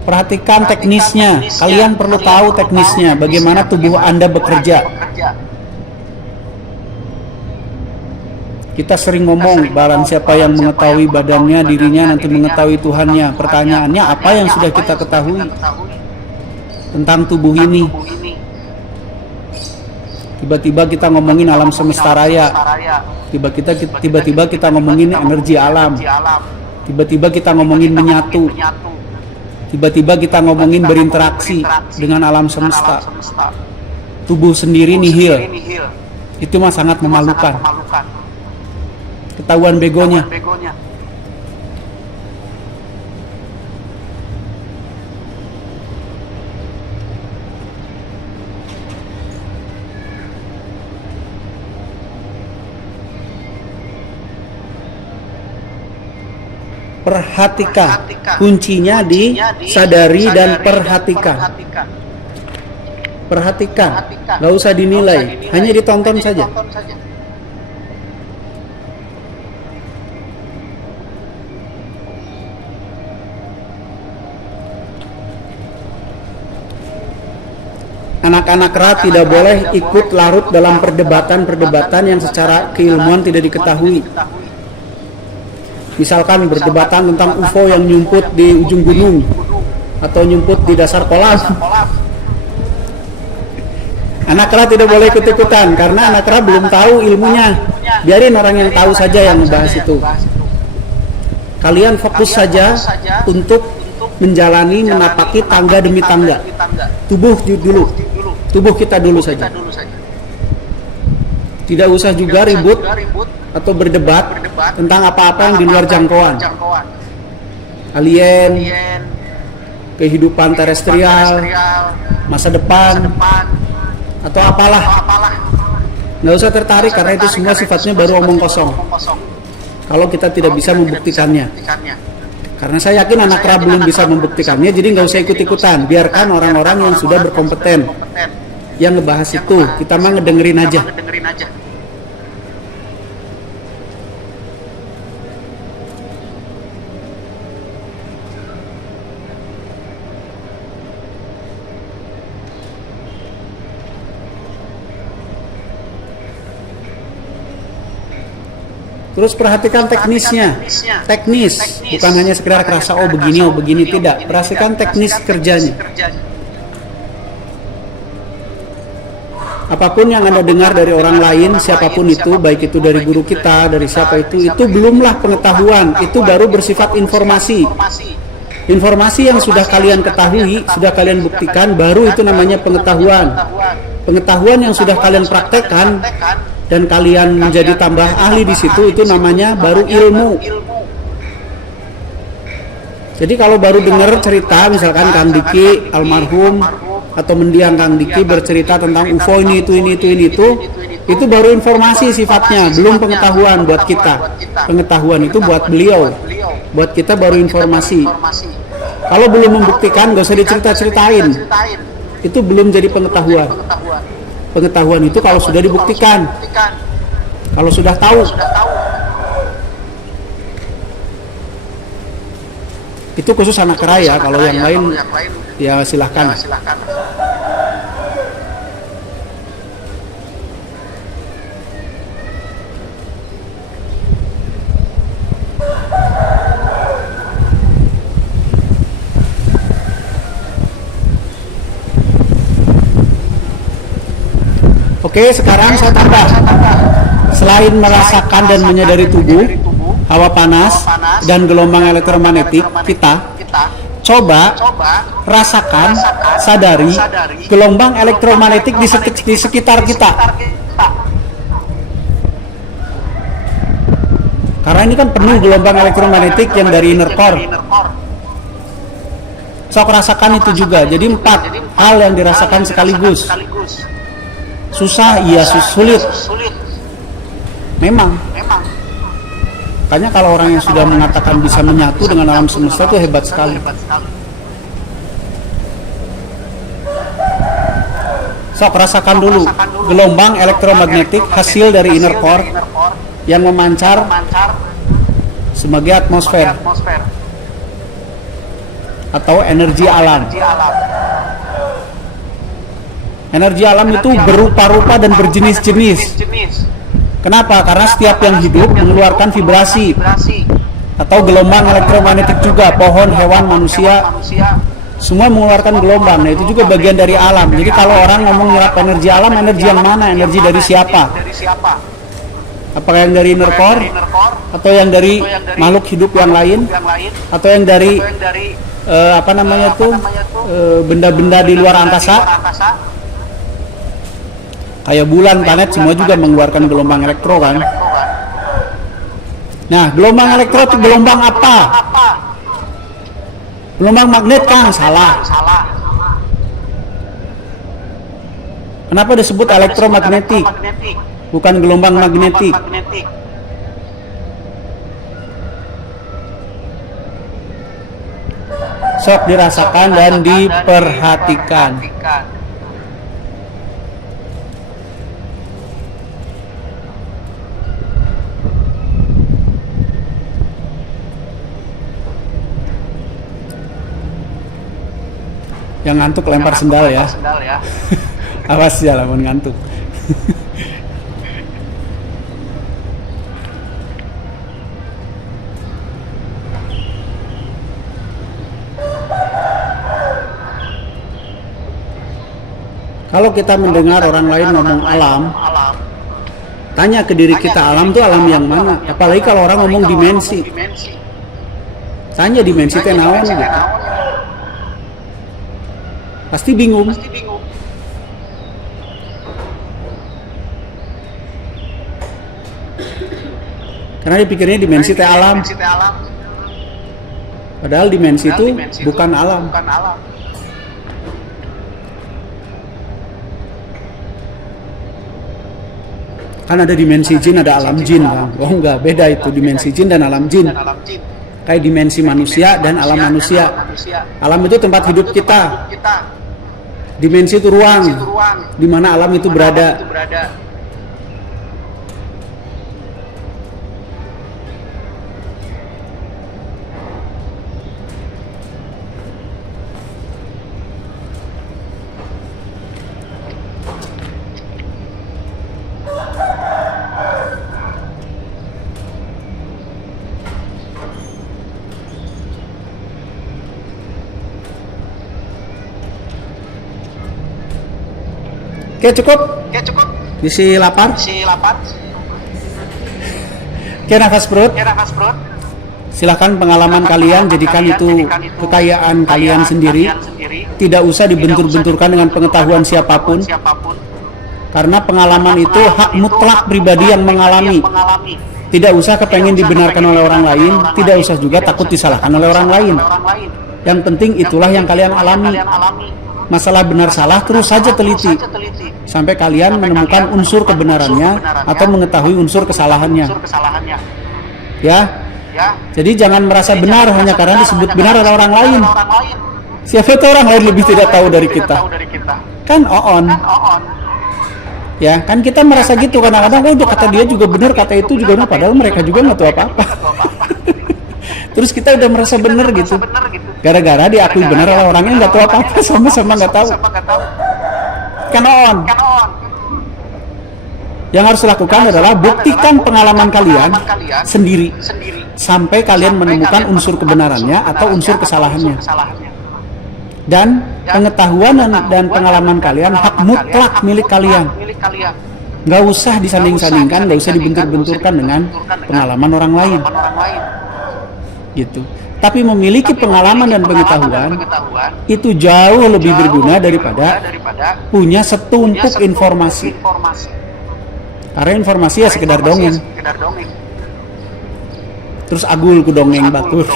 Perhatikan teknisnya. Kalian perlu tahu teknisnya, bagaimana tubuh Anda bekerja. Kita sering ngomong, barang siapa yang mengetahui badannya, dirinya nanti mengetahui Tuhannya. Pertanyaannya, apa yang sudah kita ketahui tentang tubuh ini? Tiba-tiba kita ngomongin alam semesta raya. Tiba-tiba kita ngomongin energi alam. Tiba-tiba kita ngomongin menyatu. Tiba-tiba kita ngomongin berinteraksi dengan alam semesta. Tubuh sendiri nihil. Itu mah sangat memalukan. Ketahuan begonya. Perhatikan, kuncinya di sadari dan perhatikan. Perhatikan, nggak usah dinilai, hanya ditonton saja. Anak-anak Ra tidak boleh ikut larut dalam perdebatan-perdebatan yang secara keilmuan tidak diketahui. Misalkan berdebatan tentang UFO yang nyumput di ujung gunung atau nyumput di dasar kolam. Anak Ra tidak boleh ikut-ikutan karena anak Ra belum tahu ilmunya. Biarin orang yang tahu saja yang membahas itu. Kalian fokus saja untuk menjalani, menapaki tangga demi tangga. Tubuh dulu. Tubuh kita dulu saja. Tidak usah juga ribut atau berdebat tentang apa-apa yang di luar jangkauan. Alien, kehidupan terestrial, masa depan, atau apalah. Nggak usah tertarik karena itu semua sifatnya baru omong kosong. Kalau kita tidak bisa membuktikannya. Karena saya yakin anak Ra belum bisa membuktikannya, jadi nggak usah ikut-ikutan. Biarkan orang-orang yang sudah berkompeten yang ngebahas itu, kita mah ngedengerin aja. Terus perhatikan teknisnya, teknis, bukan hanya sekedar kerasa oh begini tidak. Perhatikan teknis kerjanya. Apapun yang Anda dengar dari orang lain, siapapun itu, baik itu dari guru kita, dari siapa itu belumlah pengetahuan, itu baru bersifat informasi. Informasi yang sudah kalian ketahui, sudah kalian buktikan, baru itu namanya pengetahuan. Pengetahuan yang sudah kalian praktekkan dan kalian menjadi tambah ahli di situ, itu namanya baru ilmu. Jadi kalau baru dengar cerita, misalkan Kang Diki almarhum atau mendiang Kang Diki bercerita tentang UFO ini itu baru informasi sifatnya, belum pengetahuan buat kita. Pengetahuan itu buat beliau, buat kita baru informasi. Kalau belum membuktikan, gak usah dicerita-ceritain. Itu belum jadi pengetahuan. Pengetahuan itu kalau sudah dibuktikan, kalau sudah tahu. Itu khusus anak Ra ya, kalau yang lain ya silahkan. Oke, sekarang saya tambah. Selain merasakan dan menyadari tubuh, hawa panas, dan gelombang elektromagnetik kita, coba rasakan, sadari gelombang elektromagnetik di sekitar kita. Karena ini kan penuh gelombang elektromagnetik yang dari inner core. Sok rasakan itu juga. Jadi 4 hal yang dirasakan sekaligus. Susah, iya sulit. Memang. Makanya kalau orang yang sudah mengatakan bisa menyatu dengan alam semesta itu hebat sekali. Sok rasakan dulu gelombang elektromagnetik hasil dari inner core yang memancar sebagai atmosfer atau energi alam. Energi alam itu berupa-rupa dan berjenis-jenis. Kenapa? Karena setiap yang hidup mengeluarkan vibrasi atau gelombang elektromagnetik juga. Pohon, hewan, manusia semua mengeluarkan gelombang. Nah, itu juga bagian dari alam. Jadi kalau orang ngomong nyerap energi alam, energi yang mana? Energi dari siapa? Apakah yang dari inner core, atau yang dari makhluk hidup yang lain, atau yang dari benda-benda di luar angkasa, kayak bulan, planet, semua juga mengeluarkan gelombang elektro kan. Nah, gelombang elektro itu gelombang apa? Gelombang magnet kan? Salah. Kenapa disebut elektromagnetik? Bukan gelombang magnetik. Sok dirasakan dan diperhatikan. Yang ngantuk lempar sendal ya. Awas ya lamun ngantuk. Kalau kita mendengar orang lain ngomong alam, tanya ke diri kita, alam itu alam yang mana? Apalagi kalau orang ngomong dimensi. Tanya dimensi teh naon gitu. Pasti bingung. Karena dipikirnya dimensi teh alam. Padahal dimensi itu bukan alam. Kan ada dimensi jin, ada alam jin kan. Oh enggak, beda itu dimensi jin dan alam jin. Kayak dimensi manusia dan alam manusia. Alam itu tempat hidup kita. Dimensi itu ruang di mana alam itu berada. Oke, cukup. Isi lapar. Oke, nafas perut. Silahkan pengalaman kalian jadikan itu kekayaan kalian sendiri. Tidak usah dibentur-benturkan dengan pengetahuan siapapun. Karena pengalaman itu hak mutlak pribadi yang mengalami. Tidak usah kepengen dibenarkan oleh orang lain. Tidak usah juga takut disalahkan oleh orang lain. Yang penting itulah yang kalian alami. Masalah benar salah terus saja teliti sampai kalian menemukan unsur kebenarannya atau mengetahui unsur kesalahannya. Ya. Jadi jangan merasa benar hanya karena disebut benar oleh orang lain. Siapa tahu orang lain lebih tidak tahu dari kita. Kan on. Ya, kan kita merasa gitu kadang-kadang, oh kata dia juga benar, kata itu juga benar, padahal mereka juga nggak tahu apa-apa. Terus kita udah merasa benar gitu. Gara-gara diakui benar oleh orangnya nggak tahu apa-apa, sama-sama nggak tahu. Kan on. Yang harus dilakukan adalah buktikan pengalaman kalian sendiri sampai kalian menemukan unsur kebenarannya atau unsur kesalahannya. Dan pengetahuan dan pengalaman kalian hak mutlak milik kalian. Nggak usah disanding-sandingkan, nggak usah dibentur-benturkan dengan pengalaman orang lain. Gitu. tapi memiliki pengalaman dan pengetahuan itu jauh lebih berguna daripada punya setumpuk informasi. Karena informasi ya sekedar dongeng. Terus agul ku dongeng batur.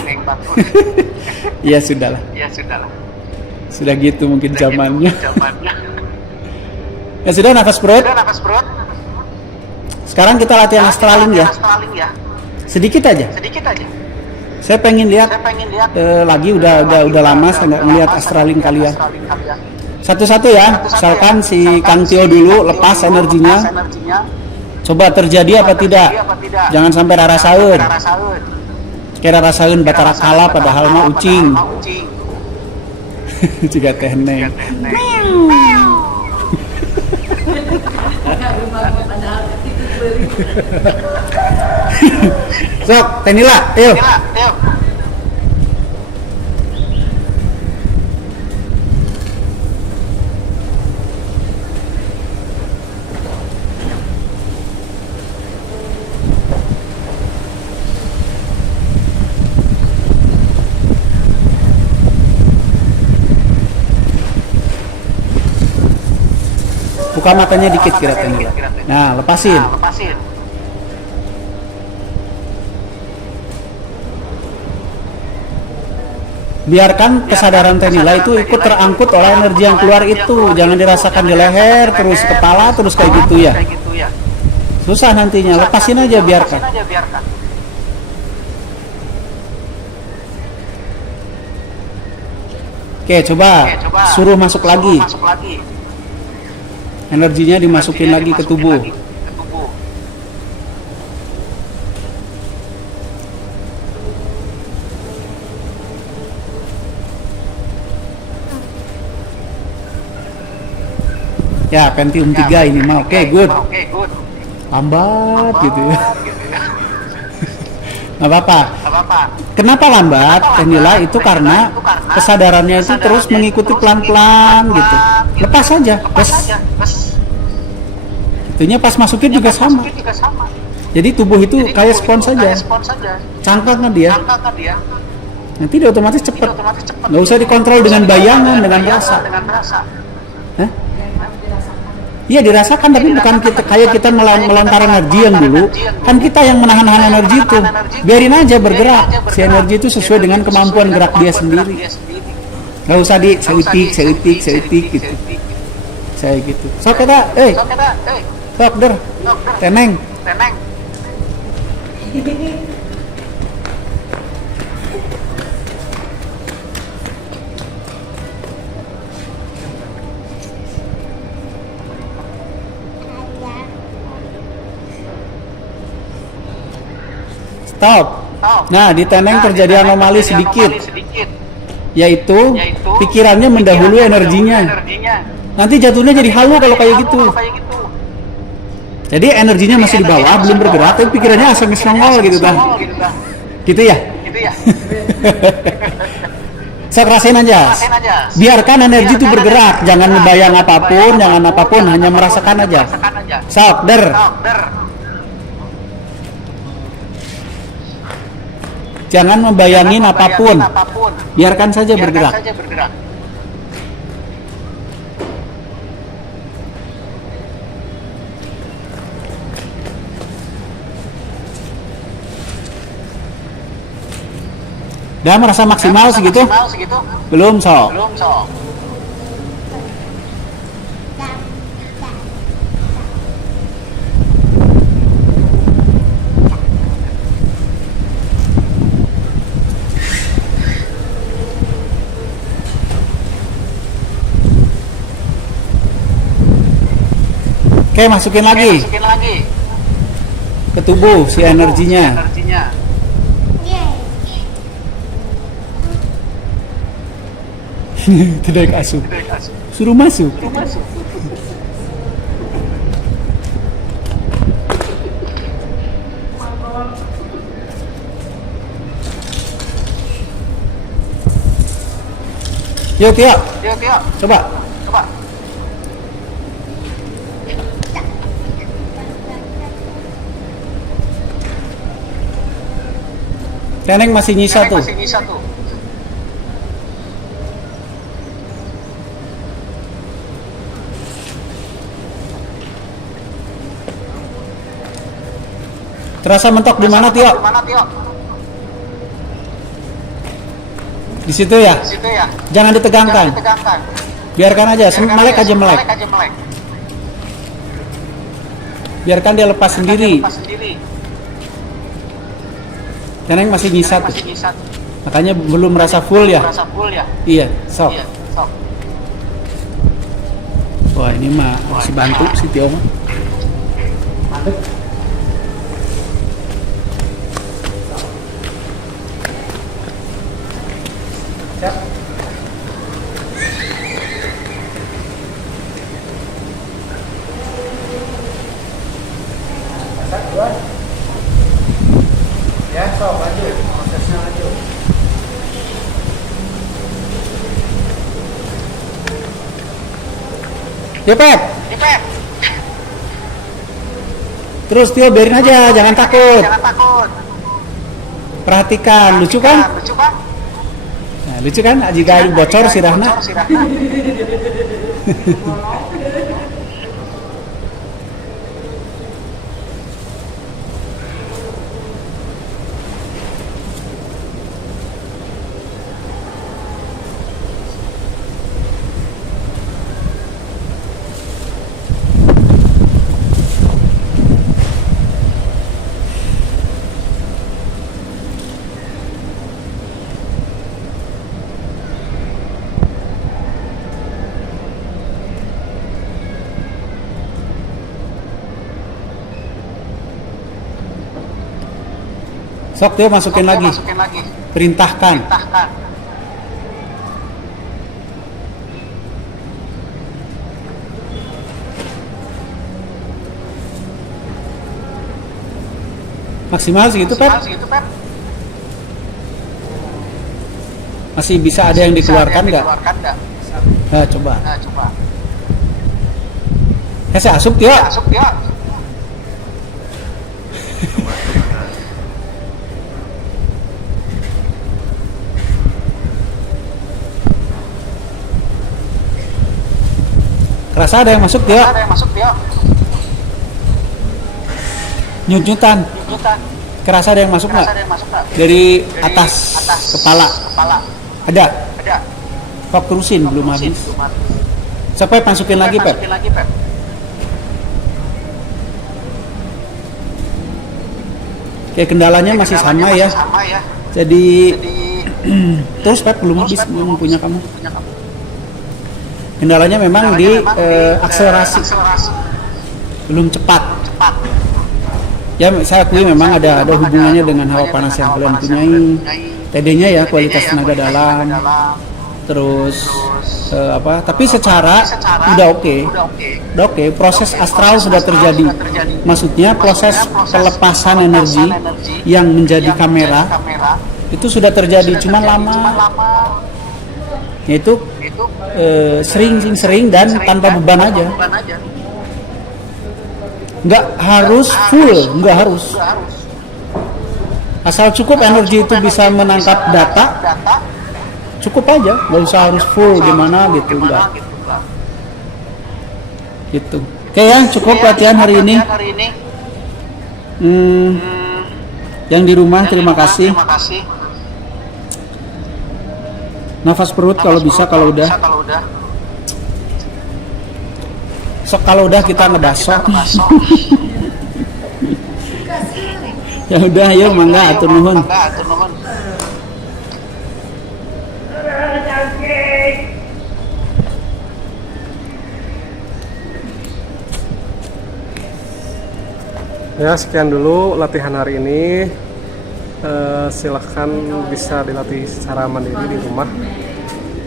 Ya sudahlah. Sudah gitu mungkin zamannya. Ya sudah, nafas perut. Sekarang kita latihan astraling ya. Sedikit aja. Saya pengen lihat lagi udah lama saya nggak melihat astraling kalian. Satu-satu ya. Misalkan si Kang Tio dulu lepas energinya. Coba terjadi apa tidak? Jangan sampai rarasaeun. Kira rasaeun batara kala padahal mah ucing. Juga teknik. Sok, Tenila, ayo. Buka matanya dikit kira Tenila. Nah, lepasin. Biarkan kesadaran Tenila itu ikut terangkut oleh energi yang keluar itu. Jangan dirasakan di leher, terus kepala, terus kayak gitu ya. Susah nantinya, lepasin aja, biarkan. Oke, coba suruh masuk lagi. Energinya dimasukin lagi ke tubuh. Ya, Pentium 3 ini mah. Oke, good. Lambat gitu ya. Nggak apa-apa. Kenapa lambat, Tenila? Itu karena kesadarannya itu terus mengikuti pelan-pelan gitu. Lepas aja, itunya pas masukin juga sama. Jadi tubuh itu kayak spons saja. Cangkang kan dia. Nanti dia otomatis cepat. Nggak usah dikontrol dengan bayangan, dengan rasa. Hah? Iya dirasakan, tapi bukan kita kayak kita melontar energi yang dulu. Kan kita yang menahan energi itu. Biarin aja bergerak. Si energi itu sesuai dengan kemampuan gerak dia sendiri. Gak usah seutik gitu. Saya gitu. Sok kita, sok der, teneng. Stop. Nah, di teneng terjadi anomali sedikit. Yaitu pikirannya mendahului energinya. Nanti jatuhnya jadi halu kalau kayak gitu. Jadi energinya masih di bawah, belum bergerak, tapi pikirannya asal nongol gitu dah. Gitu ya? Sok rasain aja. Biarkan energi itu bergerak, jangan membayang apapun, hanya merasakan aja. Sok, der. Jangan membayangin apapun, biarkan saja bergerak. Udah merasa maksimal segitu? Belum, sok. Oke, masukin lagi ke tubuh si energinya. Tidak asup. Suruh masuk. Yuk, Tio. Coba. Teneng masih nyisa tuh. Terasa mentok di mana, Tio? Di situ ya? Jangan ditegangkan. Biarkan aja, melek aja melek. Biarkan dia lepas sendiri. Karena yang masih nyisa tuh. Makanya belum merasa full ya? Iya, sok. Wah, ini mah masih bantu si Tio mah. Mantep. Siap. Ya, sok lanjut. Prosesnya lanjut. Ya, Pep. Terus Tio biarin aja, jangan takut. Perhatikan, lucu kan? Nah, lucu kan? Jika bocor sirahna. Sok Tio masukin lagi. Perintahkan. Maksimal segitu, Pep? Masih bisa ada yang dikeluarkan nggak? Nah, coba. Saya asup, Tio. Kerasa ada yang masuk, Tio? Nyut-nyutan. Kerasa ada yang masuk nggak? Dari atas kepala. Ada. Kok terusin belum habis. Sampai masukin lagi, Pep. Kayak kendalanya masih sama ya. Jadi terus Pep belum habis, belum punya kamu. Kendalanya memang di akselerasi, belum cepat. Ya, saya akui memang ada hubungannya dengan hawa panas yang kalian punyai. TD-nya ya, kualitas tenaga dalam. Terus tapi secara udah oke. Proses astral sudah terjadi. Maksudnya proses pelepasan energi yang menjadi kamera itu sudah terjadi, cuma lama. Yaitu sering dan tanpa beban aja. Nggak harus full, nggak harus. Asal cukup energi itu bisa menangkap data, cukup aja, nggak usah harus full gimana gitu, enggak. Gitu. Oke ya, cukup latihan hari ini. Yang di rumah terima kasih. Nafas perut kalau bisa, kalau udah. Sok kalau udah kita ngebasok. Ya udah, ayo mangga atur nuhun. Ya, sekian dulu latihan hari ini. Silahkan bisa dilatih secara mandiri di rumah.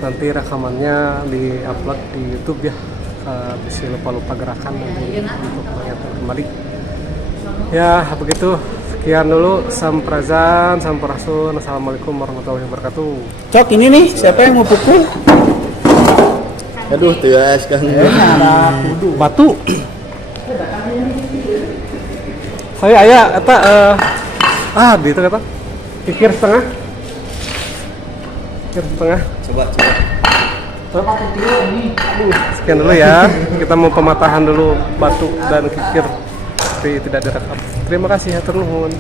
Nanti rekamannya di-upload di YouTube ya. Bisa lupa-lupa gerakan nanti untuk mengingatkan kembali. Ya, begitu. Sekian dulu. Samprazan, sampurasun. Assalamualaikum warahmatullahi wabarakatuh. Cok, ini nih, siapa yang mau pukul? Aduh, tias kan. Batu. Saya ayah eta di itu kata kikir setengah. Coba. Sekian dulu ya. Kita mau pematahan dulu batu dan kikir. tapi tidak direkam. Terima kasih, hatur nuhun.